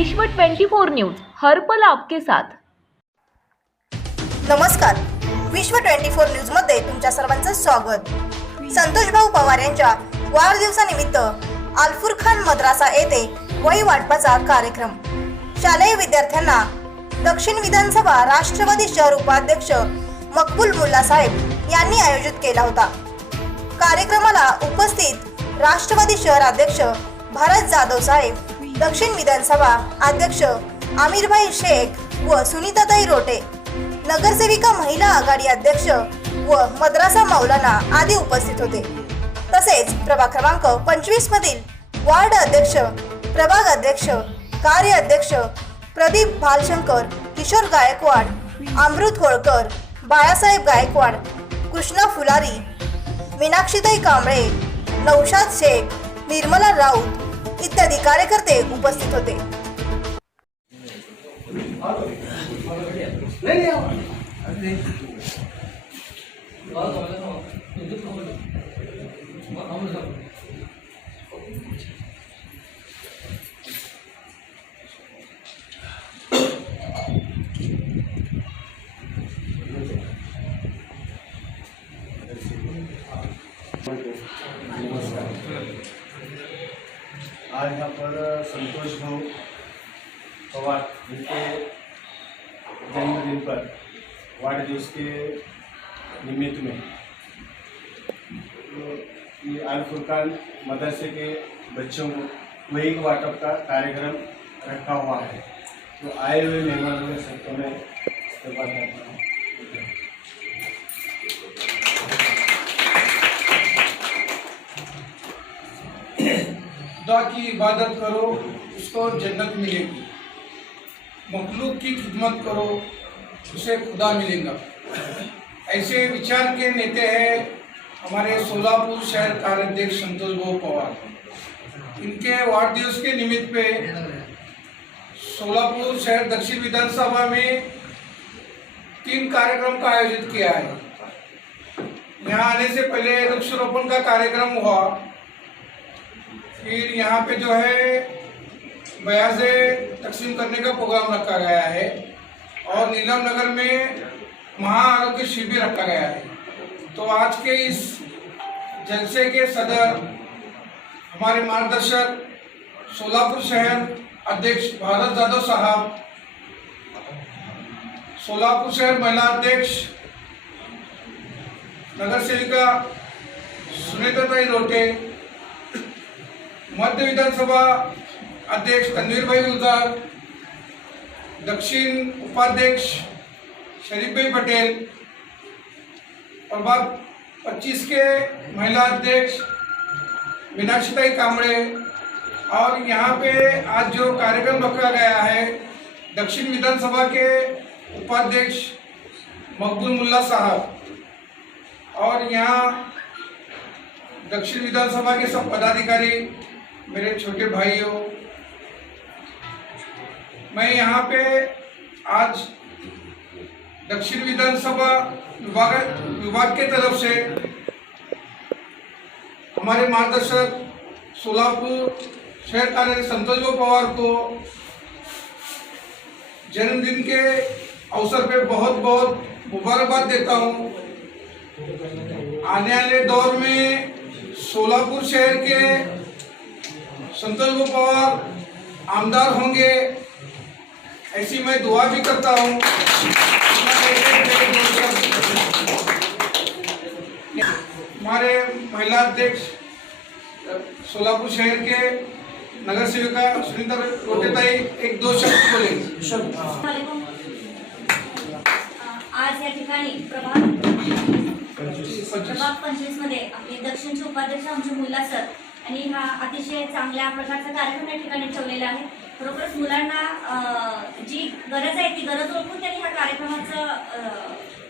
विश्व 24 न्यूज हर पल आपके साथ। नमस्कार, विश्व 24 न्यूज मध्ये तुमच्या सर्वांचं स्वागत। संतोष भाऊ पवार यांच्या वाढदिवसानिमित्त अल्फूर खान मद्रासा येथे वही वाटपाचा कार्यक्रम शालेय विद्यार्थ्यांना दक्षिण विधानसभा राष्ट्रवादी शहर उपाध्यक्ष मकबूल मुल्ला साहेब यांनी आयोजित केला होता। कार्यक्रमाला उपस्थित राष्ट्रवादी शहर अध्यक्ष भारत जाधव साहेब, दक्षिण विधानसभा अध्यक्ष आमिरभाई शेख व सुनीताताई रोटे, नगरसेविका महिला आघाडी अध्यक्ष व मद्रासा मौलाना आदी उपस्थित होते। तसेच प्रभाग क्रमांक 25 मधील वार्ड अध्यक्ष, प्रभाग अध्यक्ष, कार्य अध्यक्ष प्रदीप भालशंकर, किशोर गायकवाड, अमृत होळकर, बाळासाहेब गायकवाड, कृष्णा फुलारी, मीनाक्षीताई कांबळे, नौशाद शेख, निर्मला राऊत इत्यादी कार्यकर्ते उपस्थित होते। आज यहाँ पर संतोष भाऊ पवार इनके जन्मदिन पर वार्ड दिवस के निमित्त में ये अल्फूर खान मदरसे के बच्चों को वही वाटप का कार्यक्रम रखा हुआ है। तो आए हुए मेहमानों में सबको मैं इस्तेमाल करता हूँ। खुदा की इबादत करो, उसको जन्नत मिलेगी। मखलूक की खिदमत करो, उसे खुदा मिलेगा। ऐसे विचार के नेता हैं हमारे सोलापुर शहर कार्याध्यक्ष संतोष भाऊ पवार। इनके वार्ड दिवस के निमित्त पे सोलापुर शहर दक्षिण विधानसभा में 3 कार्यक्रम का आयोजित किया है। यहाँ आने से पहले वृक्षारोपण का कार्यक्रम हुआ, फिर यहाँ पे जो है बयाजे तकसीम करने का प्रोग्राम रखा गया है और नीलम नगर में महा आरोग्य शिविर रखा गया है। तो आज के इस जलसे के सदर हमारे मार्गदर्शक सोलापुर शहर अध्यक्ष भारत जाधव साहब, सोलापुर शहर महिला अध्यक्ष नगर सेविका सुनीताताई रोटे, मध्य विधानसभा अध्यक्ष तनवीर भाई गुलजार, दक्षिण उपाध्यक्ष शरीफ भाई पटेल, प्रभाग 25 के महिला अध्यक्ष मीनाक्षीताई कांबळे और यहाँ पे आज जो कार्यक्रम रखा गया है दक्षिण विधानसभा के उपाध्यक्ष मकबूल मुल्ला साहब और यहाँ दक्षिण विधानसभा के सब पदाधिकारी, मेरे छोटे भाइयों, मैं यहाँ पे आज दक्षिण विधानसभा विभाग के तरफ से हमारे मार्गदर्शक सोलापुर शहर कार्याध्यक्ष संतोष भाऊ पवार को जन्मदिन के अवसर पे बहुत बहुत मुबारकबाद देता हूँ। आने वाले दौर में सोलापुर शहर के संतोष भाऊ पवार आमदार होंगे, ऐसी मैं दुआ भी करता हूँ। हमारे महिला अध्यक्ष सोलापुर शहर के नगर सेविका सुनीता रोटेताई 1-2 शब्द बोलेंगे। आज या ठिकाणी प्रभाग 25 मध्ये आपले दक्षिणचे उपाध्यक्ष आमचे मुल्ला सर आणि हा अतिशय चांगल्या प्रकारचा कार्यक्रम या ठिकाणी ठेवलेला आहे। खरोखरच मुलांना जी गरज आहे ती गरज ओळखून त्यांनी हा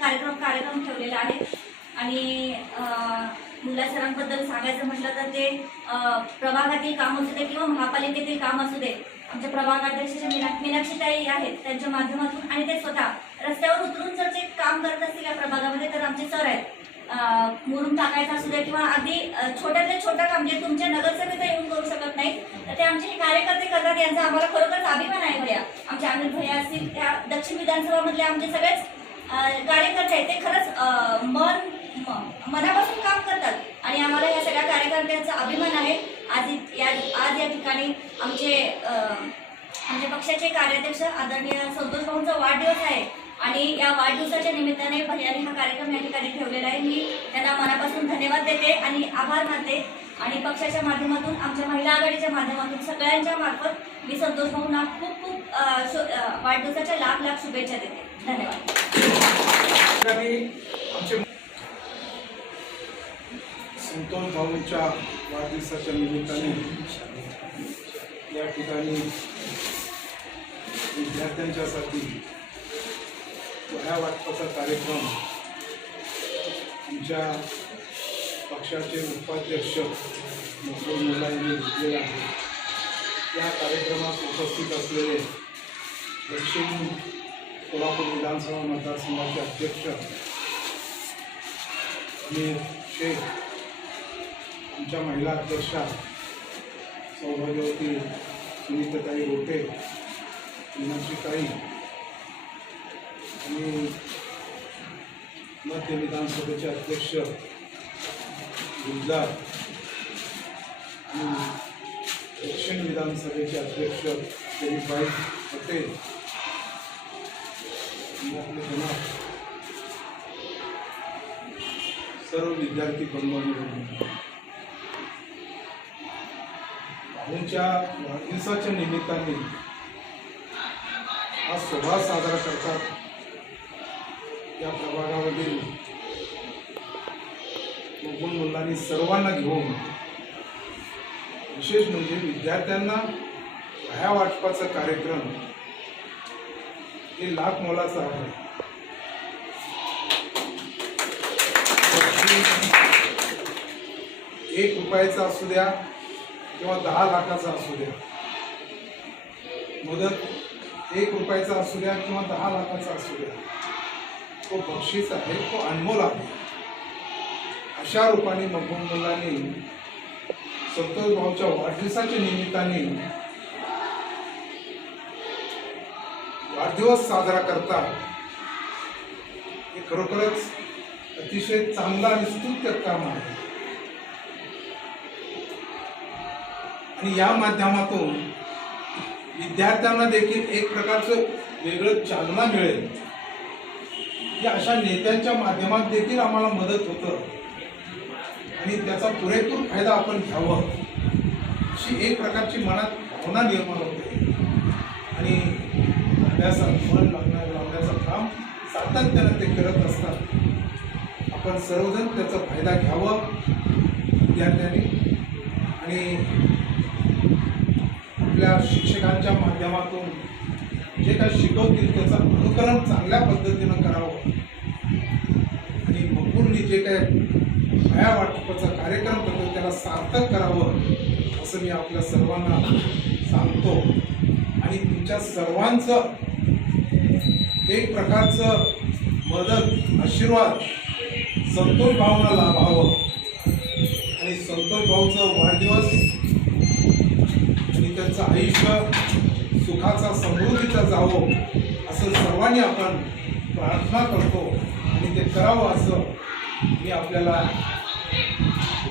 कार्यक्रम ठेवलेला आहे। आणि मुल्ला सरांबद्दल सांगायचं म्हटलं तर ते प्रभागातील काम असू दे किंवा महापालिकेतील काम असू दे, आमच्या प्रभागाध्यक्ष मीनाक्षीताई आहेत त्यांच्या माध्यमातून आणि ते स्वतः रस्त्यावर उतरून जर ते काम करत असतील या प्रभागामध्ये तर आमचे सर आहेत मुरुम टाकायचा असू दे किंवा अगदी छोट्यातलं छोटं काम जे तुमच्या नगरसेवेत येऊन करू शकत नाही तर ते आमचे हे कार्यकर्ते करतात. यांचा आम्हाला खरोखरच अभिमान आहे भैया. आमचे अनिल भैया असतील, त्या दक्षिण विधानसभामधले आमचे सगळेच कार्यकर्ते आहेत ते खरंच मनापासून काम करतात आणि आम्हाला या सगळ्या कार्यकर्त्यांचा अभिमान आहे. आज या ठिकाणी आमच्या पक्षाचे कार्याध्यक्ष आदरणीय संतोष भाऊंचा वाढदिवस आहे आणि या वाढदिवसाच्या निमित्ताने भैयाने हा कार्यक्रम या ठिकाणी ठेवलेला आहे. मी त्यांना मनापासून धन्यवाद देते आणि आभार मानते आणि पक्षाच्या माध्यमातून, आमच्या महिला आघाडीच्या माध्यमातून सगळ्यांच्या मार्फत मी संतोष भाऊंना खूप वाढदिवसाच्या लाख शुभेच्छा देते. धन्यवाद. आमचे संतोष भाऊंच्या वाढदिवसाच्या निमित्ताने या ठिकाणी विद्यार्थ्यांच्यासाठी वह्या वाटपाचा कार्यक्रम आमच्या पक्षाचे उपाध्यक्ष मुकुल मुल्ला यांनी घेतलेला आहे. या कार्यक्रमात उपस्थित असलेले दक्षिण कोल्हापूर विधानसभा मतदारसंघाचे अध्यक्ष अमीर शेख, आमच्या महिला अध्यक्षा सौभाग्यवती सुनीताताई रोटे, मीनाक्षीताई आणि मध्य विधानसभेचे अध्यक्ष गुलजार आणि दक्षिण विधानसभेचे अध्यक्ष दिलीपभाई पटेल आणि आपले जनाब सर्व विद्यार्थी बंधूंनी भाऊंच्या वाढदिवसाच्या निमित्ताने हा सोहळा साजरा करतात. या प्रभागामधील मुकुल मुल्लांनी सर्वांना घेऊन, विशेष म्हणजे विद्यार्थ्यांना वह्या वाटपाचा कार्यक्रम हे लाख मोलाचा आहे. 1 रुपयाचा असू द्या किंवा 10 लाखाचा असू द्या, मदत 1 रुपयाचा असू द्या किंवा 10 लाखाचा असू द्या, तो बक्षीस आहे, तो अनमोल आहे. अशा रूपाने मुकुल मुल्लांनी संतोष भाऊच्या वाढदिवसाच्या निमित्ताने वाढदिवस साजरा करतात. हे खरोखरच अतिशय चांगलं आणि स्तुत्य काम आहे आणि या माध्यमातून विद्यार्थ्यांना देखील एक प्रकारचं वेगळं चालना मिळेल. या अशा नेत्यांच्या माध्यमात देखील आम्हाला मदत होतं आणि त्याचा पुरेपूर फायदा आपण घ्यावा अशी एक प्रकारची मनात भावना निर्माण होते आणि अभ्यासात मन लावण्याचं काम सातत्यानं ते करत असतात. आपण सर्वजण त्याचा फायदा घ्यावा विद्यार्थ्यांनी आणि आपल्या शिक्षकांच्या माध्यमातून जे काही शिकवतील त्याचं अनुकरण चांगल्या पद्धतीनं करावं आणि मुकुलनी जे काही वह्या वाटपाचा कार्यक्रम करतो त्याला सार्थक करावं असं मी आपल्या सर्वांना सांगतो आणि तुमच्या सर्वांचं एक प्रकारचं मदत, आशीर्वाद संतोष भाऊंना लाभावं आणि संतोष भाऊचं वाढदिवस आणि त्यांचं आयुष्य सुखाचा, समृद्धीचा जावं असं सर्वांनी आपण प्रार्थना करतो आणि ते करावं असं मी आपल्याला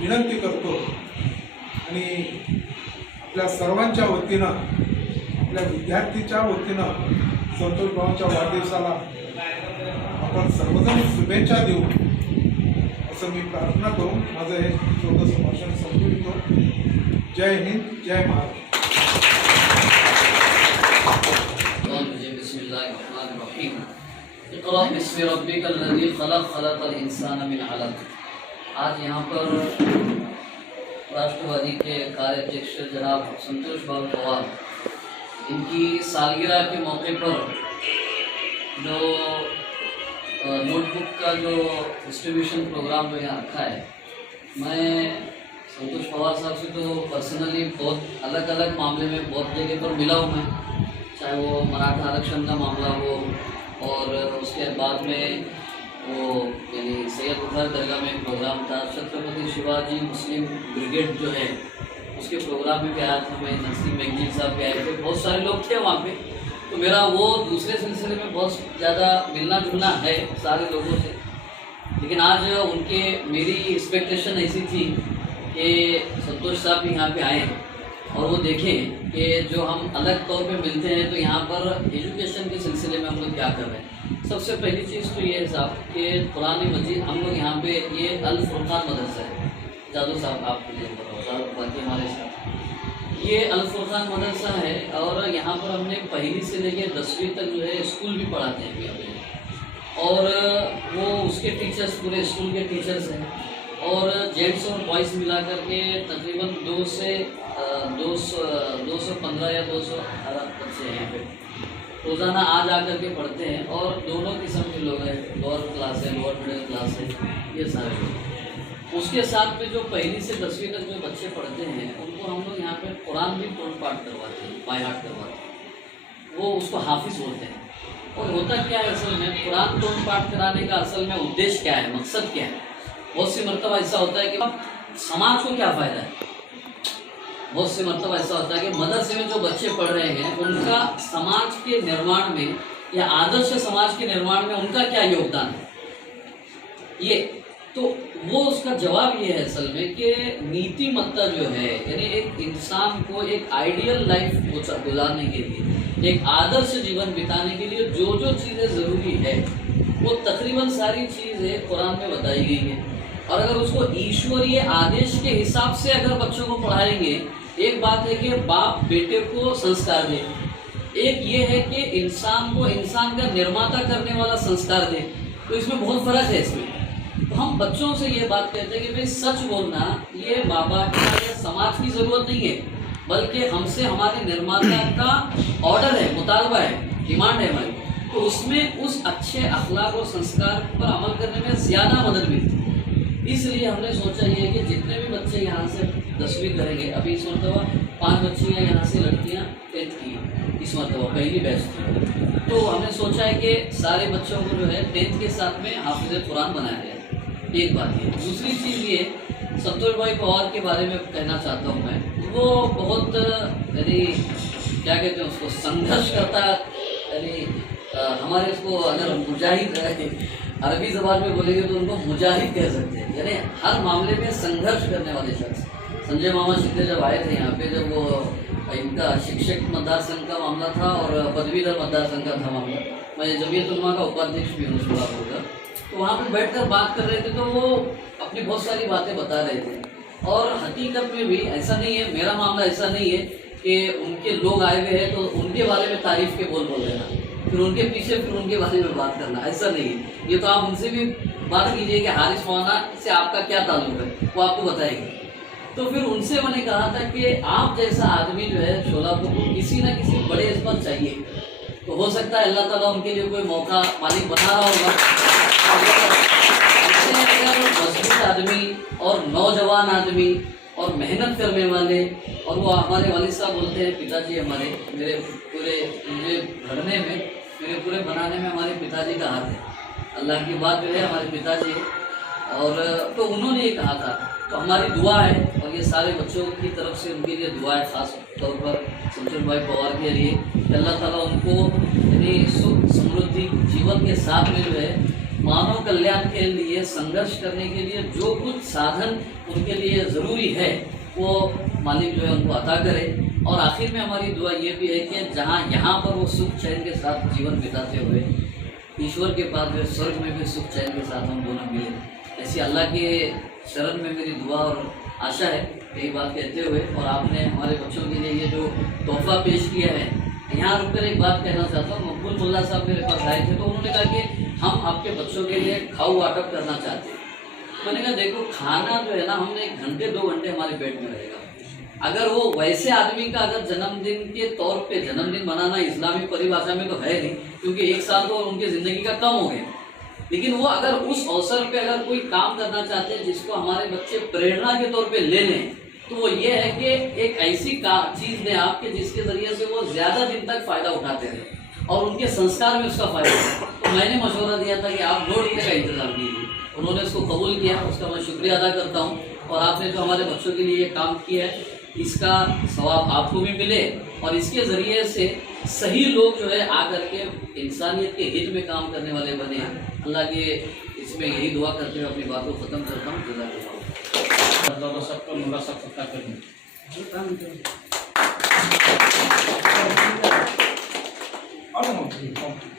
विनंती करतो आणि आपल्या सर्वांच्या वतीनं, आपल्या विद्यार्थीच्या वतीनं संतोष भाऊंच्या वाढदिवसाला आपण सर्वजण शुभेच्छा देऊ असं मी प्रार्थना करून माझं हे छोटंसं भाषण संपवितो. जय हिंद, जय महाराष्ट्र. इक़रा बिस्मि रब्बिकल लज़ी खलक़ खलक़ल इंसान मिन अलक़. आज यहाँ पर राष्ट्रवादी के कार्याध्यक्ष जनाब संतोष भाऊ पवार, इनकी सालगिरह के मौके पर जो नोटबुक का जो डिस्ट्रीब्यूशन प्रोग्राम में यहाँ रखा है, मैं संतोष पवार साहब से तो पर्सनली बहुत अलग अलग मामले में बहुत जगह पर मिला हूँ मैं, चाहे वो मराठा आरक्षण का मामला हो और उसके बाद में वो यानी सैयद बुखार दरगाह में एक प्रोग्राम था, छत्रपति शिवाजी मुस्लिम ब्रिगेड जो है उसके प्रोग्राम में भी आया था मैं, नसीम मैगजीन साहब भी आए थे, बहुत सारे लोग थे वहाँ पे। तो मेरा वो दूसरे सिलसिले में बहुत ज़्यादा मिलना जुलना है सारे लोगों से, लेकिन आज उनके मेरी एक्सपेक्टेशन ऐसी थी कि संतोष साहब भी यहाँ पे आए और वो देखें कि जो हम अलग तौर पे मिलते हैं तो यहाँ पर एजुकेशन के सिलसिले में हम लोग क्या कर रहे हैं। सबसे पहली चीज़ तो ये है साहब कि कुरान मजीद हम लोग यहाँ पे ये अल फुरकान मदरसा है, जादू साहब आपके लिए बाकी हमारे साथ ये अल फुरकान मदरसा है और यहाँ पर हमने पहली से लेकर 10वीं तक जो है स्कूल भी पढ़ाते हैं यहाँ पे, और वो उसके टीचर्स पूरे स्कूल के टीचर्स हैं और जेंट्स और बॉयज़ मिला करके तकरीबन 215 या 218 बच्चे हैं यहाँ पे रोज़ाना आ जा कर के पढ़ते हैं, और दोनों किस्म के लोग हैं, लोअर क्लास है, लोअर मिडिल क्लास है, ये सारे लोग। उसके साथ में जो पहली से 10वीं तक जो बच्चे पढ़ते हैं उनको हम लोग यहाँ पे कुरान भी तोड़ पाठ करवाते हैं, बाय हार्ट करवाते हैं, वो उसको हाफिज़ बोलते हैं। और होता क्या है असल में, कुरान तोड़ पाठ कराने का असल में उद्देश्य क्या है, मकसद क्या है। बहुत सी मरतबा ऐसा होता है कि समाज को क्या फ़ायदा है, बहुत से मरतबा ऐसा होता है कि मदरसे में जो बच्चे पढ़ रहे हैं उनका समाज के निर्माण में या आदर्श समाज के निर्माण में उनका क्या योगदान है, ये तो वो उसका जवाब ये है असल में कि नीतिमत्ता जो है, यानी एक इंसान को एक आइडियल लाइफ गुजारने के लिए, एक आदर्श जीवन बिताने के लिए जो जो चीज़ें ज़रूरी है वो तकरीबन सारी चीज़ें कुरान में बताई गई है। और अगर उसको ईश्वरीय आदेश के हिसाब से अगर बच्चों को पढ़ाएंगे, एक बात है कि बाप बेटे को संस्कार दे, एक ये है कि इंसान को इंसान का निर्माता करने वाला संस्कार दे, तो इसमें बहुत फ़र्क है। इसमें तो हम बच्चों से ये बात कहते हैं कि भाई सच बोलना ये माँ बाप की या समाज की ज़रूरत नहीं है, बल्कि हमसे हमारे निर्माता का ऑर्डर है, मुतालबा है, डिमांड है हमारी। तो उसमें उस अच्छे अखलाक और संस्कार पर अमल करने में ज़्यादा मदद मिलती है। इसलिए हमने सोचा ये कि जितने भी बच्चे यहाँ से 10वीं करेंगे, अभी इस मरतबा 5 बच्चियाँ यहाँ से लड़कियाँ 10th की हैं, इस मरतबा पहली बैच थी, तो हमने सोचा है कि सारे बच्चों को जो है 10th के साथ में हाफिज़ कुरान बनाया जाए। एक बात ये, दूसरी चीज़ ये संतोष भाई पवार के बारे में कहना चाहता हूँ मैं, वो बहुत यानी क्या कहते हैं उसको, संघर्ष करता, यानी हमारे इसको अगर मुजाहिद अरबी ज़बान में बोलेंगे तो उनको मुजाहिद कह सकते हैं, यानी हर मामले में संघर्ष करने वाले शख्स। संजय मामा शिंदे जब आए थे यहाँ पे, जब वो इनका शिक्षक मतदार संघ का मामला था और पदवीधर मतदार संघ का था मामला, मैं जमीयत उलमा का उपाध्यक्ष भी हूँ सोलापुर का, तो वहाँ पे बैठकर बात कर रहे थे तो वो अपनी बहुत सारी बातें बता रहे थे। और हकीकत में भी ऐसा नहीं है, मेरा मामला ऐसा नहीं है कि उनके लोग आए हुए हैं तो उनके बारे में तारीफ़ के बोल देना, फिर उनके पीछे फिर उनके बारे में बात करना, ऐसा नहीं है। ये तो आप उनसे भी बात कीजिए कि हारिस मौलाना से आपका क्या ताल्लुक है, वो आपको बताएंगे। तो फिर उनसे मैंने कहा था कि आप जैसा आदमी जो है शोलापुर को किसी न किसी बड़े इस पर चाहिए, तो हो सकता है अल्लाह ताला उनके लिए कोई मौका मालिक बना रहा होगा। अगर मजबूत आदमी और नौजवान आदमी और मेहनत करने वाले, और वो हमारे वालिद साहब बोलते हैं, पिताजी हमारे, मेरे पूरे मुझे घड़ने में, मेरे पूरे बनाने में हमारे पिताजी का हाथ है, अल्लाह की बात जो है हमारे पिताजी है। और तो उन्होंने ये कहा था, तो हमारी दुआ है और ये सारे बच्चों की तरफ से उनके लिए दुआ है, ख़ास तौर पर संतोष भाई पवार के लिए, कि अल्लाह ताला उनको यानी सुख समृद्धि जीवन के साथ में जो है मानव कल्याण के लिए संघर्ष करने के लिए जो कुछ साधन उनके लिए ज़रूरी है वो मालिक जो है उनको अता करे। और आखिर में हमारी दुआ ये भी है कि जहाँ यहाँ पर वो सुख चैन के साथ जीवन बिताते हुए ईश्वर के पास जो स्वर्ग में भी सुख चैन के साथ हम दोनों मिले, ऐसी अल्लाह के शरण में मेरी दुआ और आशा है। यही बात कहते हुए, और आपने हमारे बच्चों के लिए ये जो तोहफा पेश किया है, यहाँ रुककर एक बात कहना चाहता हूँ। मकबूल मुल्ला साहब मेरे पास आए थे तो उन्होंने कहा कि हम आपके बच्चों के लिए खाऊ वाटअप करना चाहते हैं। मैंने कहा देखो, खाना जो है ना, हमने 1 घंटे 2 घंटे हमारे पेट में रहेगा। अगर वो वैसे आदमी का अगर जन्मदिन के तौर पे जन्मदिन मनाना इस्लामी परिभाषा में तो है नहीं, क्योंकि 1 साल तो उनकी ज़िंदगी का कम हो गया, लेकिन वो अगर उस अवसर पे अगर कोई काम करना चाहते हैं जिसको हमारे बच्चे प्रेरणा के तौर पे ले लें, तो वो ये है कि एक ऐसी चीज़ दें आपके जिसके ज़रिए से वो ज़्यादा दिन तक फ़ायदा उठाते रहे और उनके संस्कार में उसका फ़ायदा है। तो मैंने मशवरा दिया था कि आप 2 रुपये का इंतज़ाम कीजिए, उन्होंने उसको कबूल किया, उसका मैं शुक्रिया अदा करता हूँ। और आपने जो हमारे बच्चों के लिए ये काम किया है, इसका सवाब आपको भी मिले और इसके ज़रिए से सही लोग जो है आकर के इंसानियत के हित में काम करने वाले बने। अल्लाह के इसमें यही दुआ करते हुए अपनी बात को ख़त्म करता हूँ। जज़ाकल्लाह। सबका मुला सब सत्ता करें।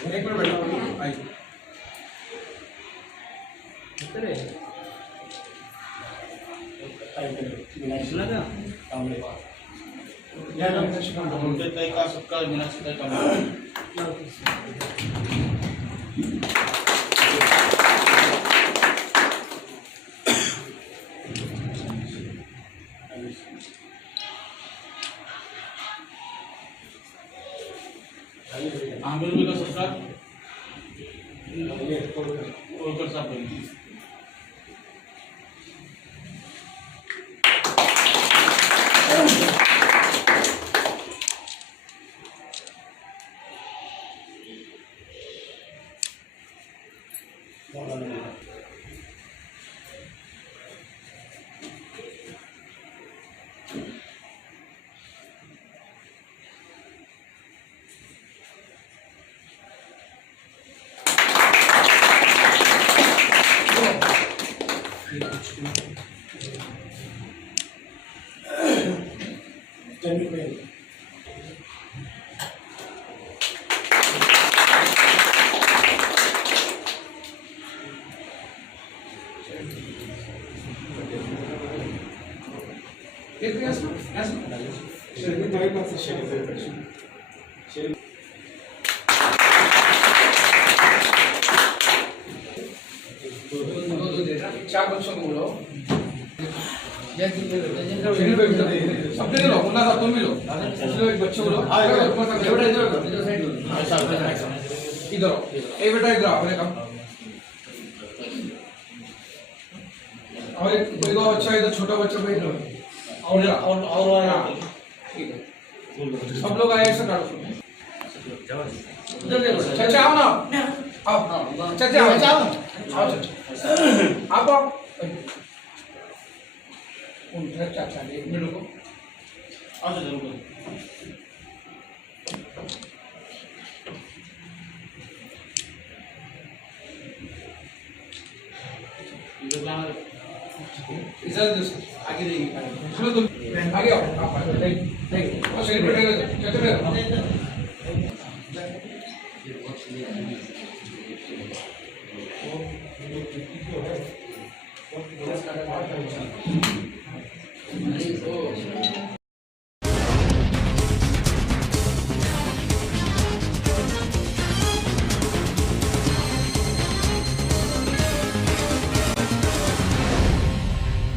एक मिनट बैठो, आइए। का सबका मीनाक्षी का आंदोलन का सबका और साहब करेंगे। चार बच्चों को बोलो, सबके लो, मुन्ना साहब तुम भी लो, एक बच्चे को लो, इधर एक बेटा इधर अपने काम, और एक अच्छा इधर छोटा बच्चा भी इधर, और ठीक है, सब लोग आए ऐसा काटो। चाचा आओ ना, आओ चाचा आओ, आओ आप चाचा एक मिनट रुको, आओ जरूर। इधर आगे देंगे, चलो तुम आगे आओ, आप सेलिब्रेट चाचा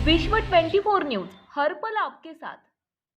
विश्व 24 न्यूज हर पल आपके साथ।